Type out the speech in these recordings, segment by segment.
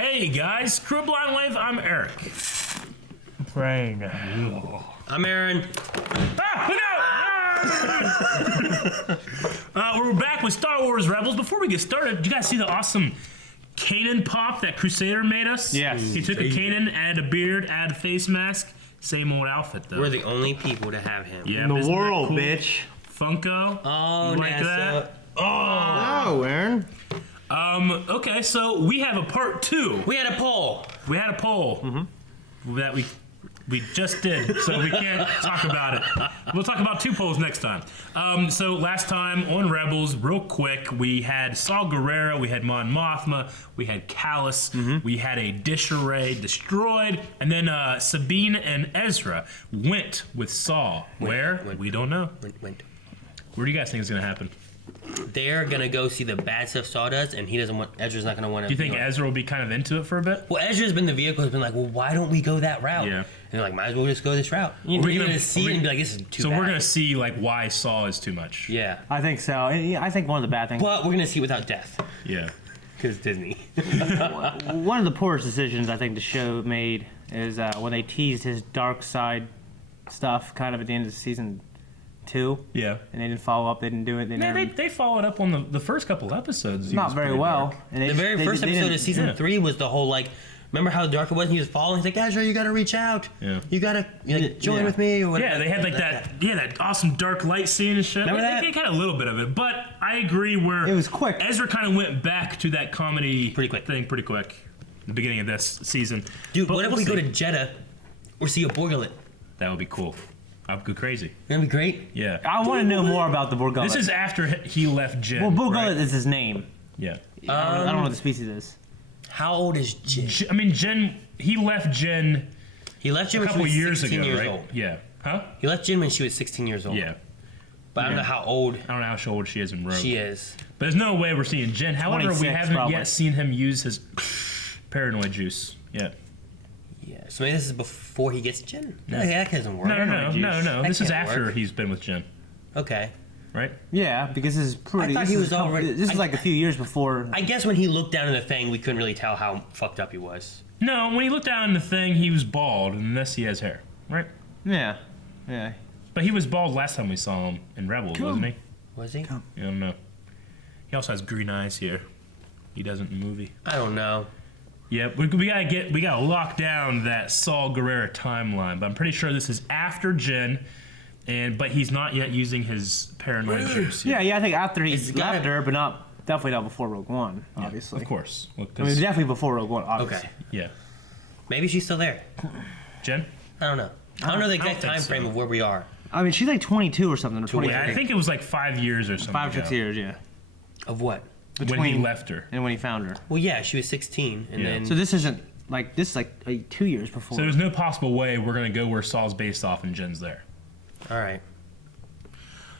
Hey guys, Crew Blind Wave, I'm Eric. I'm praying. I'm Aaron. We're back with Star Wars Rebels. Before we get started, did you guys see the awesome Kanan pop that Crusader made us? Yes. He took a Kanan, added a beard, added a face mask. Same old outfit though. We're the only people to have him. Yeah, In the isn't that world, cool? bitch. Funko. Oh, You like NASA. that? Oh, Aaron. Okay, so we have a part 2. We had a poll. We had a poll that we just did, so we can't talk about it. We'll talk about 2 polls next time. So last time on Rebels, real quick, we had Saw Gerrera, we had Mon Mothma, we had Callus, we had a disarray destroyed, and then Sabine and Ezra went with Saw. Where? We don't know. Went. Where do you guys think is going to happen? They're gonna go see the bad stuff Saw does, and he doesn't want. Ezra's not gonna want to. Do you think Ezra will be kind of into it for a bit? Well, Ezra's been the vehicle. Has been like, well, why don't we go that route? Yeah. And they're like, might as well just go this route. You're we gonna gonna- see it and be like, this is too. So bad. we're going to see like why Saw is too much. Yeah, I think so. I think one of the bad things. but we're gonna see without death Yeah. because Disney. One of the poorest decisions I think the show made is when they teased his dark side stuff kind of at the end of season 2, Yeah. and they didn't follow up. They didn't do it. They Man, never. they followed up on the first couple episodes. He Not was very pretty well. dark. And they The just- very they- first they episode didn't- of season yeah. 3 was the whole like. Remember how dark it was? And he was falling. He's like, Ezra, you gotta reach out. Yeah. You gotta join Yeah. with me or whatever. Yeah, they had like that awesome dark light scene and shit. Remember that? They had a little bit of it, but I agree where It was quick. Ezra kind of went back to that comedy Pretty quick. thing pretty quick. The beginning of this season. Dude, But what if we'll we go see. to Jeddah or see a Borgullet? That would be cool. I'd go crazy. That'd be great. Yeah. I want to know more about the Borgullet. This is after he left Jin. well, Borgullet right? is his name. Yeah. I don't know what the species is. How old is Jin? I mean, Jin. He left Jin He left Jin a when she couple was years 16 ago, years right? old. Yeah. Huh? He left Jin when she was 16 years old. Yeah. But I don't know how old I don't know how old she is in Rogue. she is. But there's no way we're seeing Jin. However, we 26 haven't probably. yet seen him use his paranoid juice yet. Yeah. So maybe this is before he gets Jin? No, that doesn't work. No. That This is can't after work. he's been with Jin, Okay. right? Yeah, because this is pretty. I thought this he is was a couple- already- This is like a few years before. I guess when he looked down in the thing, we couldn't really tell how fucked up he was. No, when he looked down in the thing, he was bald, and in this he has hair, right? Yeah. But he was bald last time we saw him in Rebels, wasn't he? Was he? I don't know. He also has green eyes here. He doesn't in the movie. I don't know. Yeah, we gotta lock down that Saul Gerrera timeline. But I'm pretty sure this is after Jin, but he's not yet using his paranoid juice. Yeah, I think after he It's gotta- left her, but definitely not before Rogue One, obviously. Of course. Well, I mean, definitely before Rogue One, obviously. Okay. yeah. Maybe she's still there. Jen? I don't know. I don't know the exact think time frame so. of where we are. I mean, she's like 22 or something, or 23. Yeah, I think it was like 5 years or something. 5 or 6 ago, years, yeah. Of what? when he left her. And when he found her. Well, yeah, she was 16, and Yeah. then So this is like 2 years before. So there's no possible way we're gonna go where Saul's based off and Jen's there. all right.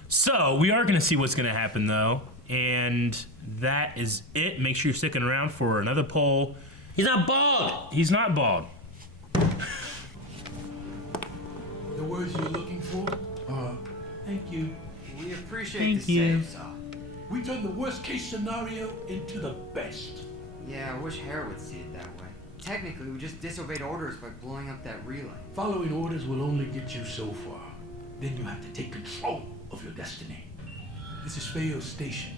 So we are gonna see what's gonna happen though, and that is it. Make sure you're sticking around for another poll. He's not bald. He's not bald. The words you're looking for? Thank you. We appreciate Thank the you. save, sir. We turned the worst case scenario into the best. Yeah, I wish Hera would see it that way. Technically, we just disobeyed orders by blowing up that relay. Following orders will only get you so far. Then you have to take control of your destiny. This is Fayo's station.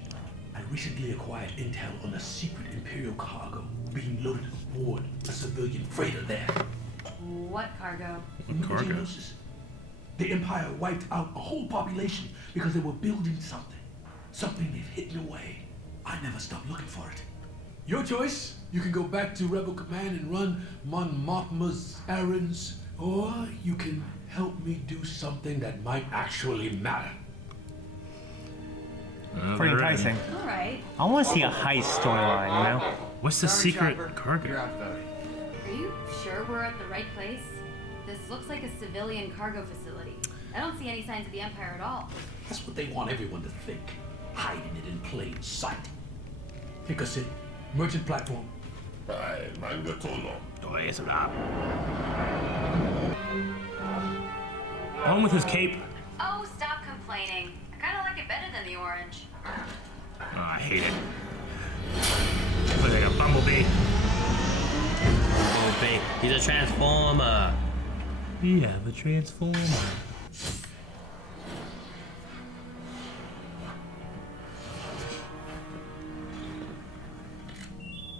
I recently acquired intel on a secret Imperial cargo being loaded aboard a civilian freighter there. What cargo? Cargo? Genosis. The Empire wiped out a whole population because they were building something. Something they've hidden away. I never stopped looking for it. Your choice. You can go back to Rebel Command and run Mon Mothma's errands, or you can help me do something that might actually matter. pretty enticing. All right. I want to see a heist storyline, you know? What's the Sorry, secret Chopper. cargo? You're outvoted. Are you sure we're at the right place? This looks like a civilian cargo facility. I don't see any signs of the Empire at all. That's what they want everyone to think. Hiding it in plain sight. Take a seat. Merchant platform. On with his cape. Oh, stop complaining. I kind of like it better than the orange. Oh, I hate it. Looks like a bumblebee. He's a transformer. We have a transformer.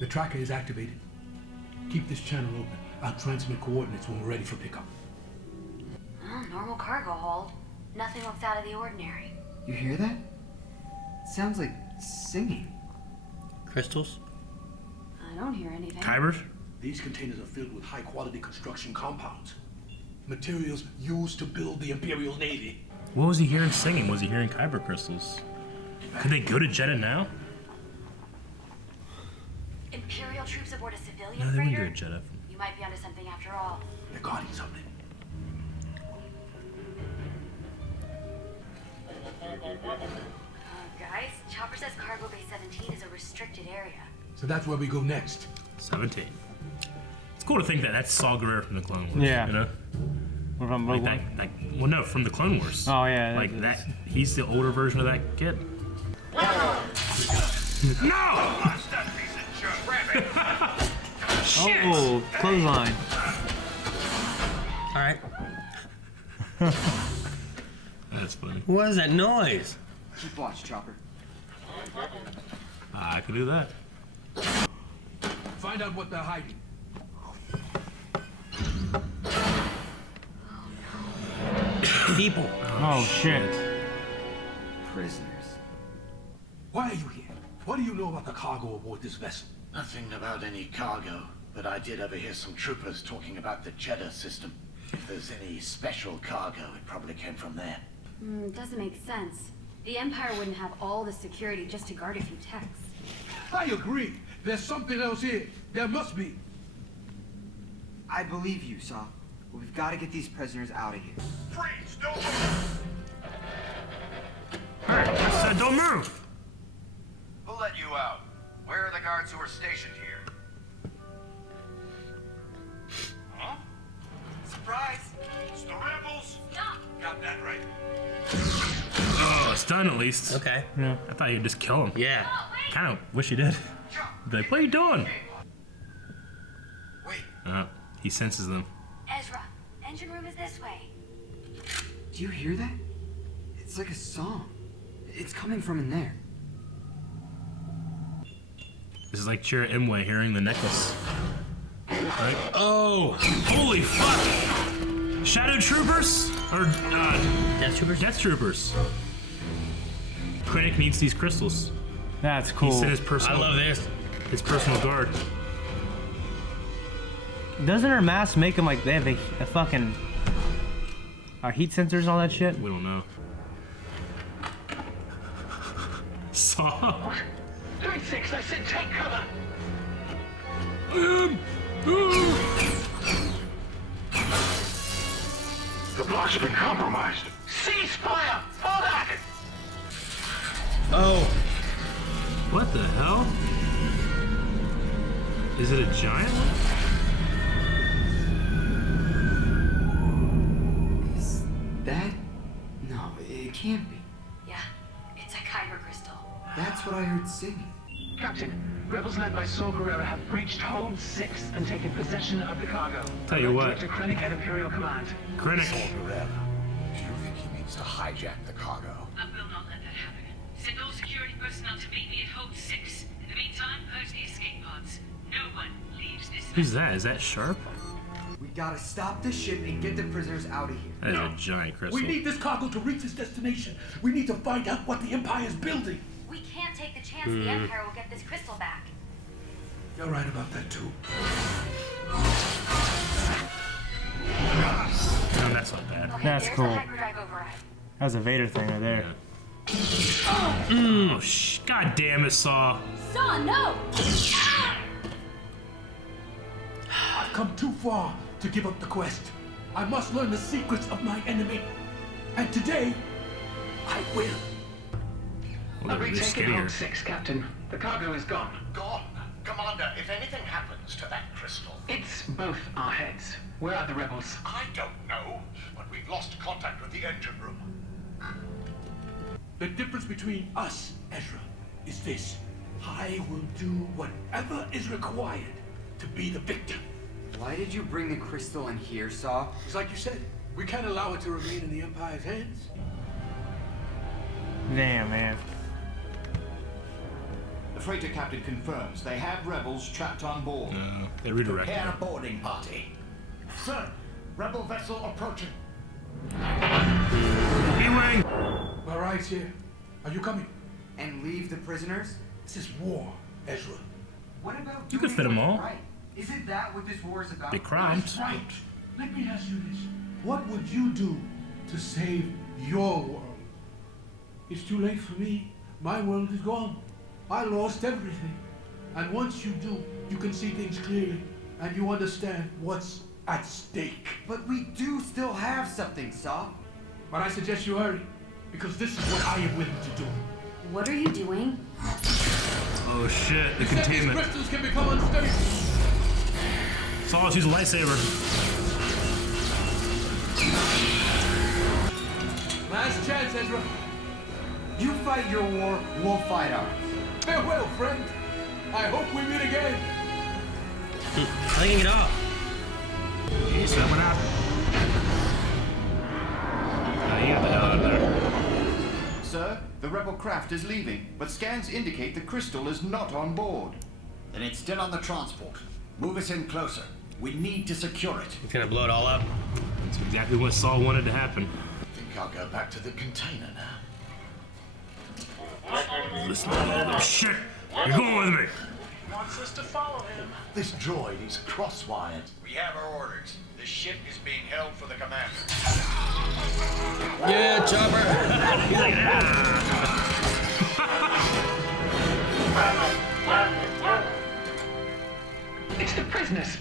The tracker is activated. Keep this channel open. I'll transmit coordinates when we're ready for pickup. Oh, normal cargo hold. Nothing looks out of the ordinary. You hear that? It sounds like singing. Crystals? I don't hear anything. Kybers? These containers are filled with high-quality construction compounds. Materials used to build the Imperial Navy. What was he hearing singing? Was he hearing Kyber crystals? Could they go to Jeddah now? Imperial troops aboard a civilian No, they wouldn't freighter? go to Jeddah. You might be onto something after all. They're guarding something. Guys, Chopper says Cargo Bay 17 is a restricted area. So that's where we go next. 17. It's cool to think that that's Saw Gerrera from the Clone Wars. Yeah. You know? We're from Like Rogue that, One. well, no, from the Clone Wars. Oh, yeah. Like that. He's the older version of that kid. No! Oh, clothesline. Alright. That's funny. What is that noise? Keep watch, Chopper. I could do that. Find out what they're hiding. People. Oh, shit. Prisoners. Why are you here? What do you know about the cargo aboard this vessel? Nothing about any cargo, but I did overhear some troopers talking about the Jeddah system. If there's any special cargo, it probably came from there. Doesn't make sense. The Empire wouldn't have all the security just to guard a few techs. I agree. There's something else here. There must be. I believe you, Saw. But we've got to get these prisoners out of here. Freeze! Don't move! Hey, I said don't move! Who let you out? Where are the guards who are stationed here? Huh? Surprise! It's the rebels! Stop! Got that right. Oh, it's done at least. Okay. Yeah. I thought you'd just kill him. Yeah. Kind of wish he did. Be like, what are you doing? Wait, He senses them. Ezra, engine room is this way. do you hear that? It's like a song. It's coming from in there. This is like Chira Imwe hearing the necklace. Right? Oh! Holy fuck! Shadow Troopers? Or, Death Troopers? Death Troopers. Krennic needs these crystals. That's He cool. sent his I personal, love this. his personal guard. Doesn't her mask make them like they have a fucking heat sensors and all that shit? We don't know. Saw. 3-6, I said take cover. The block's been compromised. Cease fire! Fall back! Oh. What the hell? Is it a giant one? Is that? No, it can't be. Yeah, it's a Kyber crystal. That's what I heard singing. Captain, rebels led by Saw Gerrera have breached Hold 6 and taken possession of the cargo. Tell you what. Director Krennic at Imperial Command. Krennic. Gerrera, do you think he means to hijack the cargo? I will not let that happen. Send all security personnel to meet me at Hold 6. In the meantime, purge the escape pods. No one leaves this Who's that? Is that Sharp? We gotta stop the ship and get the prisoners out of here. That is a giant crystal. We need this cargo to reach its destination. We need to find out what the Empire is building. We can't take the chance the Empire will get this crystal back. You're right about that, too. No, that's not bad. Okay, That's there's cool. the hyperdrive override. That was a Vader thing right there. Oh, God damn it, Saw. Saw, no! I've come too far to give up the quest. I must learn the secrets of my enemy. And today, I will. Well, they're skinnier. 6, Captain. The cargo is gone. Gone. Commander, if anything happens to that crystal, It's both our heads. Where are the rebels? I don't know, but we've lost contact with the engine room. The difference between us, Ezra, is this. I will do whatever is required to be the victor. Why did you bring the crystal in here, Saw? It's like you said, we can't allow it to remain in the Empire's hands. Damn, man. The freighter captain confirms they have rebels trapped on board. They redirected. Prepare a boarding party. Sir, rebel vessel approaching. B-Wing! My ride's here. Are you coming? And leave the prisoners? This is war, Ezra. What about You could doing fit 'em what's all. Right? Isn't that what this war is about? They crimed. That's right. Let me ask you this. What would you do to save your world? It's too late for me. My world is gone. I lost everything. And once you do, you can see things clearly. And you understand what's at stake. But we do still have something, Saw. But I suggest you hurry. Because this is what I am willing to do. What are you doing? Oh shit, the Except these containment. crystals can become unstable. Saw us use a lightsaber. Last chance, Ezra. You fight your war, we'll fight ours. Farewell, friend. I hope we meet again. How they gonna get off? Yes, that went out. Oh, you got the hell out of there. Sir, the rebel craft is leaving, but scans indicate the crystal is not on board. Then it's still on the transport. Move us in closer. We need to secure it. It's gonna blow it all up. That's exactly what Saul wanted to happen. I think I'll go back to the container now. Listen to all this shit. You're going with me. Wants us to follow him. This droid is cross-wired. We have our orders. The ship is being held for the commander. Yeah, chopper. He's like, It's the prisoners.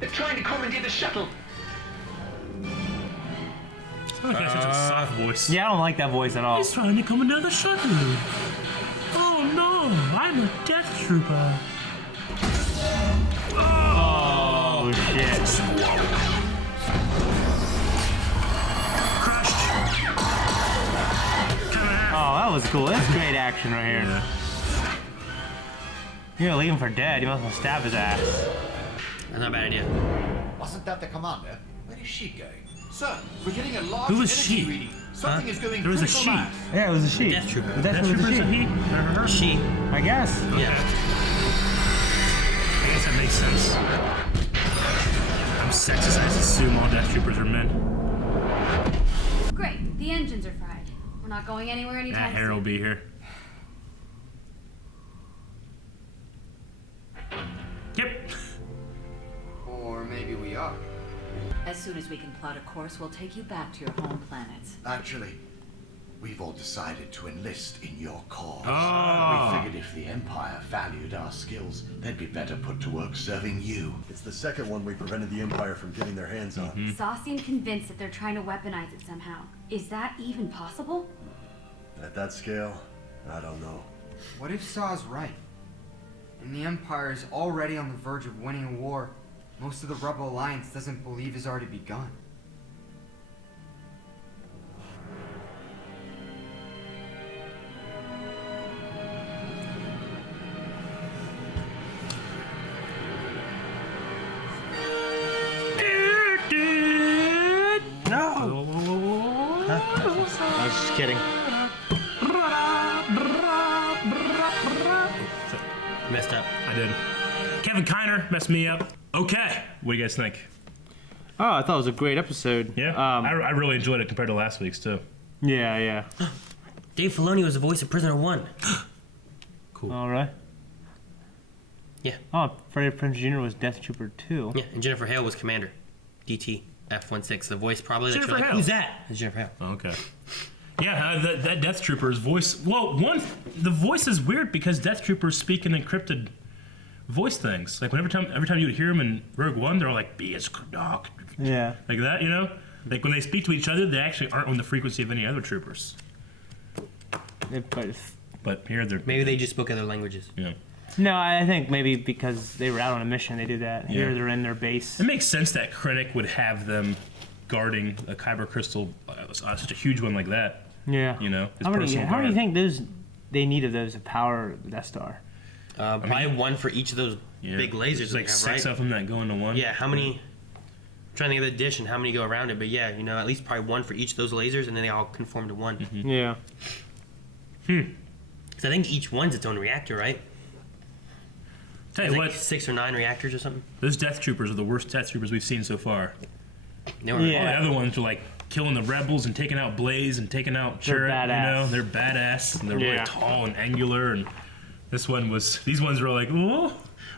They're trying to commandeer the shuttle. Sounds like such a soft voice. Yeah, I don't like that voice at all. He's trying to come into the shuttle. Oh no, I'm a death trooper. Oh, shit. Crushed. Oh, that was cool. That's great action right here. Yeah. You're gonna leave him for dead. You might as well stab his ass. That's not a bad idea. Wasn't that the commander? Where is she going? Sir, we're getting a large Who is energy she? reading. Something is going There was a critical she. mass. Yeah, it was a she. Death Trooper. The Death Death Trooper was Trooper's a a she. he? Never heard. She. I guess. Yeah. I guess that makes sense. I'm sexist. I just assume all Death Troopers are men. Great, the engines are fried. We're not going anywhere anytime That hair will soon. be here. Yep. Or maybe we are. As soon as we can plot a course, we'll take you back to your home planets. Actually, we've all decided to enlist in your cause. Oh. We figured if the Empire valued our skills, they'd be better put to work serving you. It's the second one we prevented the Empire from getting their hands on. Saw seemed convinced that they're trying to weaponize it somehow. Is that even possible? At that scale, I don't know. What if Saw's right? And the Empire is already on the verge of winning a war most of the Rebel Alliance doesn't believe has already begun. No! I was just kidding. Messed up. I did. Kevin Kiner messed me up. Okay. What do you guys think? Oh, I thought it was a great episode. Yeah? I really enjoyed it compared to last week's, too. Yeah, yeah. Dave Filoni was the voice of Prisoner 1. Cool. All right. Yeah. Oh, Freddie Prinze Jr. was Death Trooper 2. Yeah, and Jennifer Hale was Commander. DT F-16. The voice probably that you're Jennifer like, Hale. who's that? It's Jennifer Hale. Oh, okay. Yeah, that Death Trooper's voice. Well, the voice is weird because Death Troopers speak in encrypted voice things. Like every time you would hear them in Rogue One, they're all like, "Be as dark," Yeah. like that. You know, like when they speak to each other, they actually aren't on the frequency of any other troopers. But here they're Maybe they just spoke other languages. Yeah. No, I think maybe because they were out on a mission, they did that. Here Yeah. they're in their base. It makes sense that Krennic would have them guarding a kyber crystal, such a huge one like that. Yeah. You know, his How many personal do you guard. think they need of those to power the Death Star? Probably one for each of those big lasers. There's they like have, 6 right? of them that go into one. Yeah, how many? I'm trying to think of the dish and how many go around it, but yeah, at least probably one for each of those lasers, and then they all conform to one. Yeah. Because I think each one's its own reactor, right? Tell you Like what, 6 or 9 reactors or something. those Death Troopers are the worst Death Troopers we've seen so far. They were All the other ones are like killing the rebels and taking out Blaze and taking out They're Chirrut. badass. They're badass and they're really Yeah. tall and angular. And these ones were like, whoa,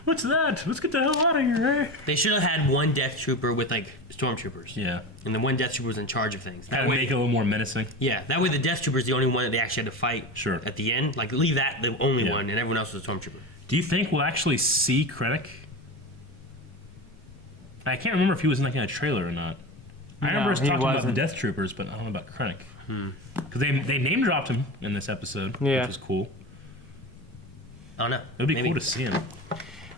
what's that? Let's get the hell out of here, eh? They should have had one Death Trooper with like stormtroopers. Yeah. And the one Death Trooper was in charge of things. Kind of make it a little more menacing. Yeah, that way the Death Trooper is the only one that they actually had to fight. Sure. At the end, like leave that the only Yeah. one, and everyone else was a stormtrooper. Do you think we'll actually see Krennic? I can't remember if he was in like in a trailer or not. I remember us he talking about the wasn't. Death Troopers, but I don't know about Krennic. Because they name dropped him in this episode, Yeah. which was cool. I don't know. It would be Maybe. cool to see him.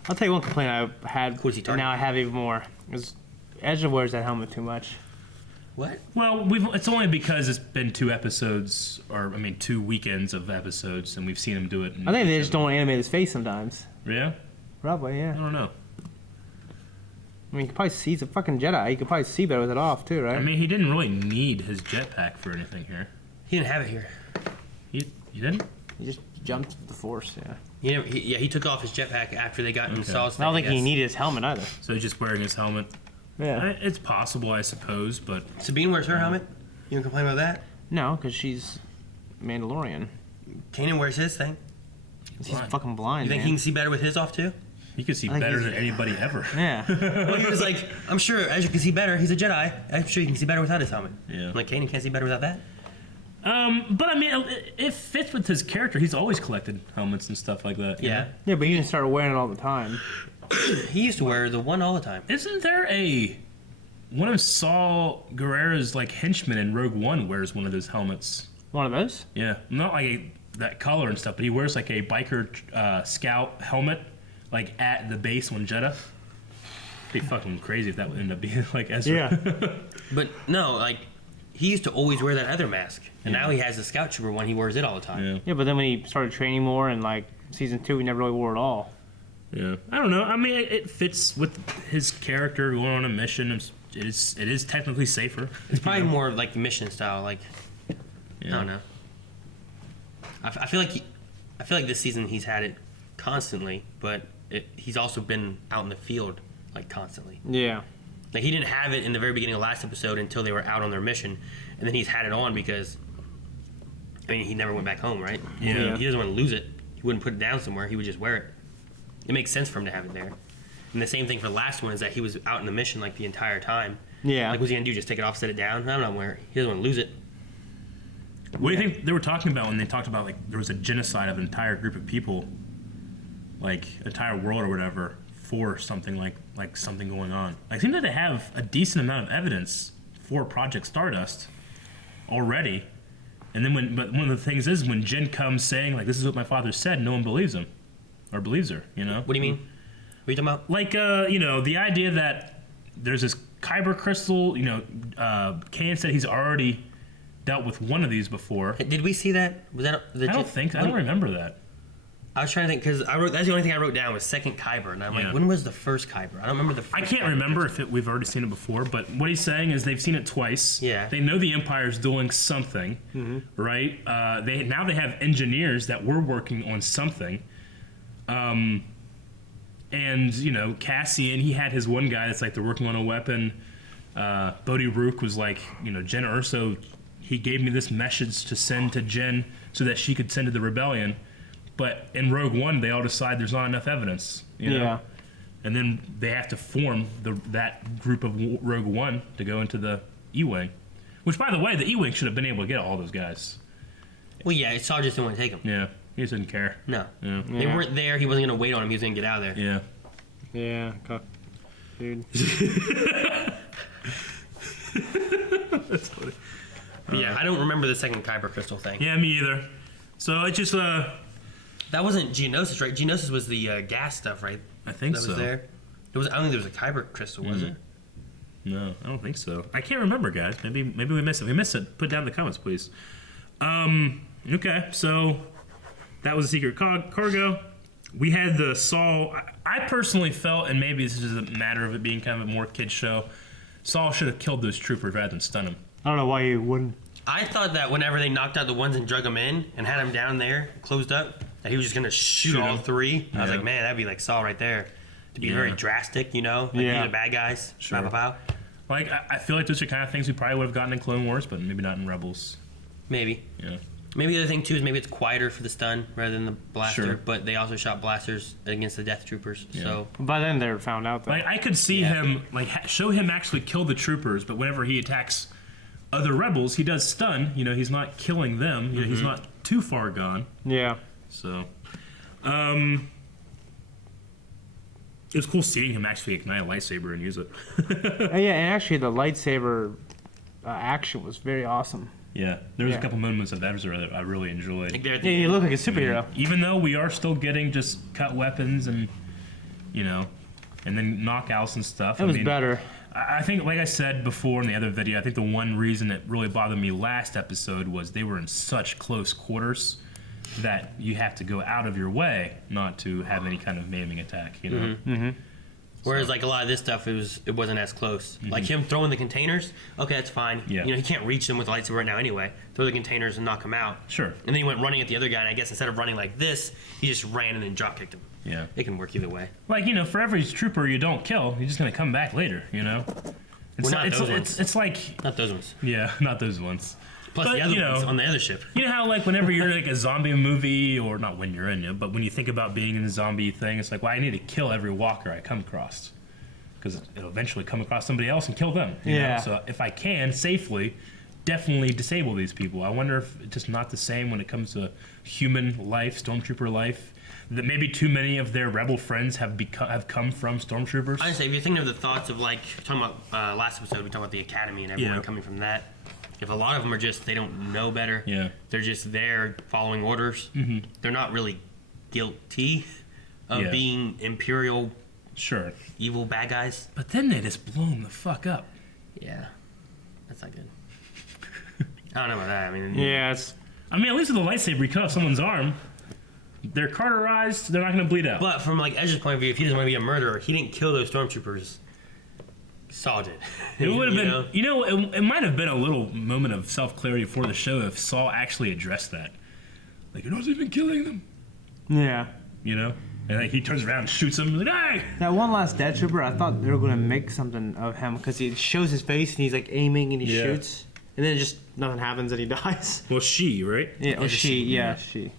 I'll tell you one complaint I had, Cool to see and Tarkin. now I have even more. Is Ezra wears that helmet too much. What? Well, it's only because it's been 2 episodes, or I mean 2 weekends of episodes, and we've seen him do it. I think they just don't animate his face sometimes. Yeah? Probably, I yeah. don't know. I mean, you can probably see, he's a fucking Jedi. You can probably see better with it off, too, right? I mean, he didn't really need his jetpack for anything here. He didn't have it here. You didn't? He just jumped with the Force, yeah. He took off his jetpack after they got in Saw's I don't thing, think he guess. needed his helmet either. So he's just wearing his helmet. Yeah. It's possible, I suppose, but Sabine wears her helmet. You don't complain about that? No, because she's Mandalorian. Kanan wears his thing. He's fucking blind, You think man. he can see better with his off too? he could see I think better he's- than anybody ever. Yeah. Well, he was like, I'm sure Ezra can see better. He's a Jedi. I'm sure he can see better without his helmet. Yeah. I'm like, Kanan can't see better without that. But I mean, it fits with his character. He's always collected helmets and stuff like that. you Yeah. know? Yeah, but he didn't start wearing it all the time. He used to wear the one all the time. Isn't there one of Saul Guerrera's like henchmen in Rogue One wears one of those helmets? One of those? Yeah, not like that color and stuff, but he wears like a biker scout helmet, like at the base on Jeddah. It'd be fucking crazy if that would end up being like Ezra. Yeah. But no, like, he used to always wear that other mask. And now he has the Scout Trooper one. He wears it all the time. Yeah. Yeah, but then when he started training more in, like, season 2, he never really wore it all. Yeah, I don't know. I mean, it fits with his character going on a mission. It is technically safer. It's probably more like mission style. Like, Yeah. I don't know. I feel like this season he's had it constantly, but he's also been out in the field like constantly. Yeah. Like he didn't have it in the very beginning of last episode until they were out on their mission, and then he's had it on because, I mean, he never went back home, right? Yeah. He doesn't want to lose it. He wouldn't put it down somewhere. He would just wear it. It makes sense for him to have it there. And the same thing for the last one is that he was out in the mission like the entire time. Yeah. Like, what's he gonna do? Just take it off, set it down? I don't know where. He doesn't want to lose it. What do you think they were talking about when they talked about like there was a genocide of an entire group of people, like entire world or whatever, for something like something going on? I think that they have a decent amount of evidence for Project Stardust already, and then but one of the things is when Jen comes saying like this is what my father said, no one believes him or believes her. You know? What do you mean? What are you talking about? Like the idea that there's this kyber crystal. Kanan said he's already dealt with one of these before. Did we see that? Was that? I don't think. I don't remember that. I was trying to think because that's the only thing I wrote down was second Kyber, and I'm like, when was the first Kyber? I don't remember the. First I can't Kyber. remember if we've already seen it before, but what he's saying is they've seen it twice. Yeah. They know the Empire's doing something, right? They have engineers that were working on something. And Cassian, he had his one guy that's like they're working on a weapon. Bodhi Rook was like, Jen Erso, he gave me this message to send to Jen so that she could send to the rebellion. But in Rogue One, they all decide there's not enough evidence. Yeah. And then they have to form that group of Rogue One to go into the E-Wing. Which, by the way, the E-Wing should have been able to get all those guys. Well, yeah, Saw just didn't want to take him. Yeah, he just didn't care. No. Yeah. They weren't there. He wasn't going to wait on him. He was going to get out of there. Yeah. Yeah. Dude. That's funny. But yeah, I don't remember the second Kyber crystal thing. Yeah, me either. So it just that wasn't Geonosis, right? Geonosis was the gas stuff, right? I think that so. was there. I don't think there was a Kyber crystal, was it? No, I don't think so. I can't remember, guys. Maybe we missed it. If we missed it, put it down in the comments, please. Okay, so that was the secret cargo. We had the Saul. I personally felt, and maybe this is a matter of it being kind of a more kid show, Saul should have killed those troopers rather than stun them. I don't know why you wouldn't. I thought that whenever they knocked out the ones and drug them in and had them down there, closed up, that he was just going to shoot all 3. I was like, man, that'd be like Saul right there. To be very drastic, you know? Like, these are the bad guys. Sure. Pow, pow, pow. Like, I feel like those are kind of things we probably would have gotten in Clone Wars, but maybe not in Rebels. Maybe. Yeah. Maybe the other thing, too, is maybe it's quieter for the stun rather than the blaster, Sure. but they also shot blasters against the Death Troopers, so... By then, they're found out, though. Like, I could see him, like, show him actually kill the troopers, but whenever he attacks other rebels, he does stun. You know, he's not killing them. You know, he's not too far gone. Yeah. So, it was cool seeing him actually ignite a lightsaber and use it. Yeah, and actually, the lightsaber action was very awesome. Yeah, there was a couple moments of Ezra that I really enjoyed. Yeah, you look like a superhero. Even though we are still getting just cut weapons and, you know, and then knockouts and stuff. It was better. I think, like I said before in the other video, I think the one reason it really bothered me last episode was they were in such close quarters that you have to go out of your way not to have any kind of maiming attack, you know? Whereas, like, a lot of this stuff, it wasn't as close. Like, him throwing the containers, okay, that's fine. Yeah. You know, he can't reach them with the lightsaber right now anyway. Throw the containers and knock him out. Sure. And then he went running at the other guy, and I guess instead of running like this, he just ran and then drop-kicked him. Yeah. It can work either way. Like, you know, for every trooper you don't kill, you're just going to come back later, you know? Well, not those ones. It's like... Not those ones. Yeah, not those ones. Plus but, the other you know, ones on the other ship. You know how, like, whenever you're in, like, a zombie movie, or not when you're in it, but when you think about being in a zombie thing, it's like, well, I need to kill every walker I come across. Because it'll eventually come across somebody else and kill them. You know? So if I can, safely, definitely disable these people. I wonder if it's just not the same when it comes to human life, stormtrooper life. That maybe too many of their rebel friends have come from stormtroopers. Honestly, if you're thinking of the thoughts of, like, talking about last episode, we talked about the academy and everyone coming from that. If a lot of them are just, they don't know better. Yeah. They're just there following orders. They're not really guilty of being Imperial evil bad guys. But then they just blow them the fuck up. Yeah. That's not good. I don't know about that. I mean, I mean, at least with a lightsaber, you cut off someone's arm. They're cauterized. They're not going to bleed out. But from, like, Ezra's point of view, if he doesn't want to be a murderer, he didn't kill those stormtroopers. Saul did. It would have been, you know, it might have been a little moment of self-clarity for the show if Saul actually addressed that. Like, you're not even killing them. Yeah. You know? And like, he turns around and shoots him. Like, hey! That one last Death Trooper, I thought they were going to make something of him because he shows his face and he's like aiming and he shoots. And then just nothing happens and he dies. Well, she, right? Yeah, she.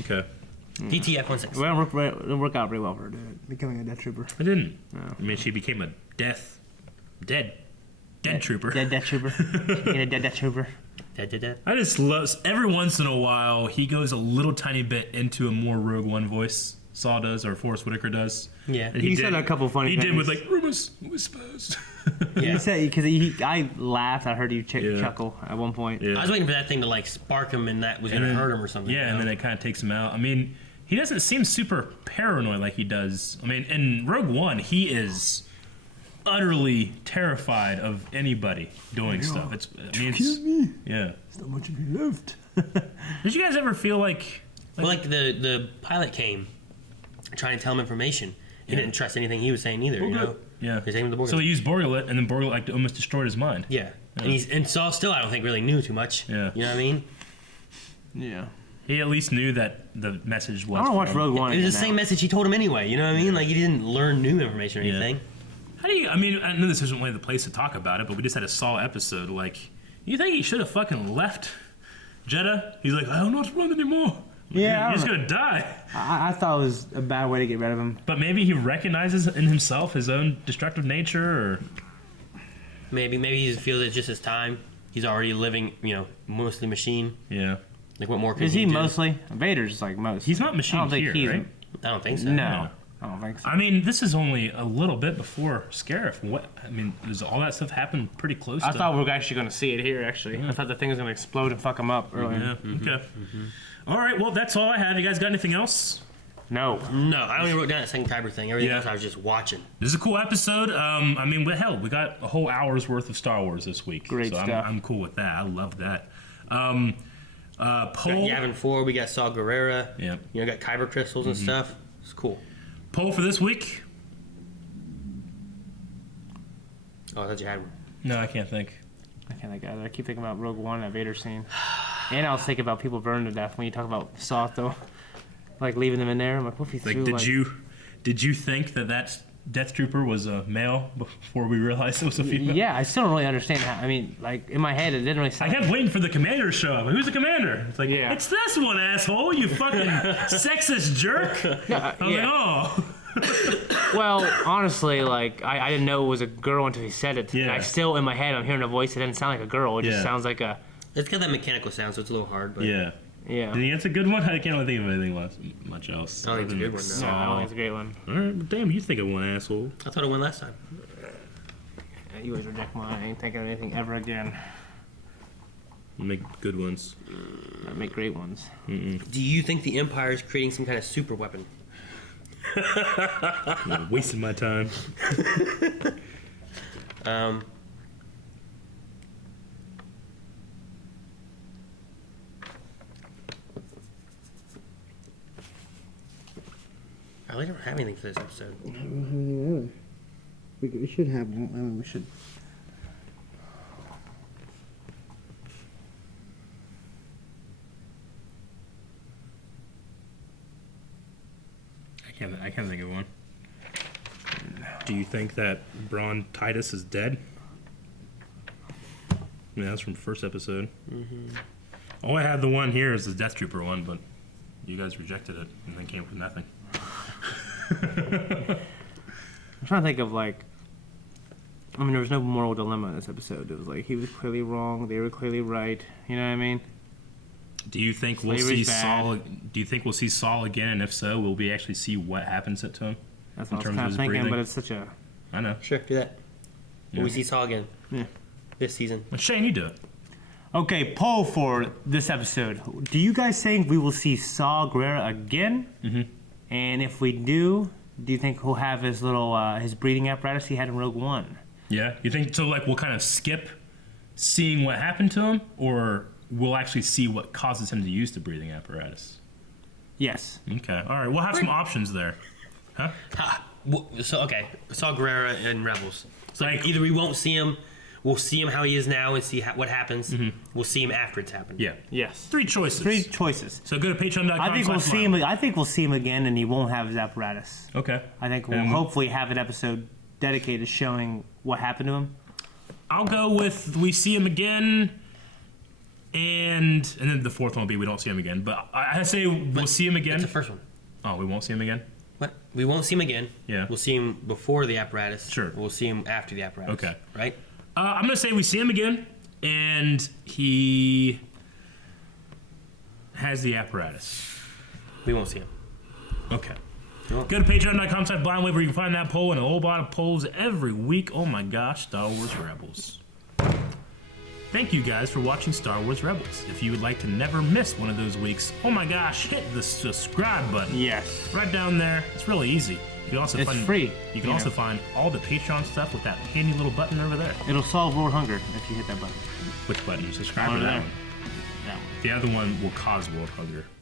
Okay. DTF-16. Well, it didn't work out very well for her, becoming a Death Trooper. It didn't. No. I mean, she became a dead trooper. Dead Death Trooper. Being a dead Trooper. Dead. I just love, every once in a while, he goes a little tiny bit into a more Rogue One voice. Saul does, or Forrest Whitaker does. Yeah. He said a couple funny things. He did with, like, rumors, whispers. Yeah. He said, because I laughed, I heard you chuckle at one point. I was waiting for that thing to, like, spark him and that was going to hurt him or something. Yeah, and then it kind of takes him out. I mean, he doesn't seem super paranoid like he does. I mean, in Rogue One, he is utterly terrified of anybody doing stuff. Kill me. Yeah. There's not much of me left. Did you guys ever feel like... Well, like the pilot came trying to tell him information. He didn't trust anything he was saying either, you know? Yeah. The so he used Borgulet, and then Borgulet like almost destroyed his mind. Yeah. And Saul still, I don't think, really knew too much. Yeah. You know what I mean? Yeah. He at least knew that the message was... I want to watch Rogue One. It was the same message he told him anyway, you know what I mean? Like, he didn't learn new information or anything. How do you... I mean, I know this isn't really the place to talk about it, but we just had a Saul episode. Like, you think he should have fucking left Jeddah? He's like, I don't know how to run anymore. Yeah, he's gonna die. I thought it was a bad way to get rid of him. But maybe he recognizes in himself his own destructive nature, or maybe he feels it's just his time. He's already living, you know, mostly machine. Yeah. Like, what more could he he do? Vader's Vader's like most. He's not machine right? I don't think so. No. I don't think so. I mean, this is only a little bit before Scarif. Does all that stuff happen pretty close? I thought we were actually going to see it here. Actually, I thought the thing was going to explode and fuck him up earlier. Yeah. Okay. All right. Well, that's all I have. You guys got anything else? No. I only wrote down that second Kyber thing. Everything else I was just watching. This is a cool episode. I mean, we got a whole hour's worth of Star Wars this week. Great stuff. I'm cool with that. I love that. Got Yavin 4. We got Saw Gerrera. Yeah. You know, got Kyber crystals and stuff. It's cool. Poll for this week? Oh, I thought you had one. No, I can't think. I can't think either. I keep thinking about Rogue One, that Vader scene. And I was thinking about people burned to death when you talk about Saw, though. Like leaving them in there. I'm like, what if he threw, did you think that Death Trooper was a male before we realized it was a female? Yeah, I still don't really understand how. I mean, like, in my head, it didn't really sound I kept waiting for the commander to show up. Who's the commander? It's like, Yeah. it's this one, asshole, you fucking sexist jerk. I'm like, oh. Well, honestly, like, I didn't know it was a girl until he said it. Yeah. And I still, in my head, I'm hearing a voice that doesn't sound like a girl. It just Yeah. sounds like a... It's got that mechanical sound, so it's a little hard. But Yeah. Yeah. And that's a good one? I can't really think of anything much else. I don't think it's a good one, no. No, I don't think it's a great one. All right, damn, you think of one, asshole. I thought it won last time. Yeah, you always reject mine. I ain't thinking of anything ever again. Make good ones. I make great ones. Do you think the Empire is creating some kind of super weapon? You're wasting my time. I really don't have anything for this episode. We should have one. I mean, we should. I can't think of one. Do you think that Braun Titus is dead? I mean, that's from the first episode. All I have the one here is the Death Trooper one, but you guys rejected it and then came up with nothing. I'm trying to think of, like... I mean, there was no moral dilemma in this episode. It was like, he was clearly wrong, they were clearly right. You know what I mean? Do you think we'll see Slavery's bad. Saul? Do you think we'll see Saul again? And if so, will we actually see what happens to him? That's in what I was terms kind of of his thinking, breathing? but it's such a... I know. Sure, do that. Yeah. Will we see Saw again? Yeah. This season. Well, Shane, you do it. Okay, poll for this episode. Do you guys think we will see Saw Gerrera again? Mm-hmm. And if we do you think he'll have his little his breathing apparatus he had in Rogue One? Yeah, you think so? Like we'll kind of skip seeing what happened to him, or we'll actually see what causes him to use the breathing apparatus? Yes. Okay. All right. We'll have some options there. Huh? So okay, Saw Gerrera in Rebels. So like either we won't see him, we'll see him how he is now and see what happens. We'll see him after it's happened. Yeah. Yes. Three choices. Three choices. So go to patreon.com. I think we'll see him. I think we'll see him again, and he won't have his apparatus. Okay. I think we'll hopefully have an episode dedicated to showing what happened to him. I'll go with we see him again, and then the fourth one will be we don't see him again. But I say we'll see him again. That's the first one. Oh, we won't see him again? What? We won't see him again. Yeah. We'll see him before the apparatus. Sure. We'll see him after the apparatus. Okay. Right? I'm going to say we see him again, and he has the apparatus. We won't see him. Okay. Go to patreon.com/blindwave where you can find that poll and a whole lot of polls every week. Oh my gosh, Star Wars Rebels. Thank you guys for watching Star Wars Rebels. If you would like to never miss one of those weeks, oh my gosh, hit the subscribe button. Yes. Right down there. It's really easy. You can also It's find, free. You can also find all the Patreon stuff with that handy little button over there. It'll solve world hunger if you hit that button. Which button? Subscribe Over to that there. one. That one. The other one will cause world hunger.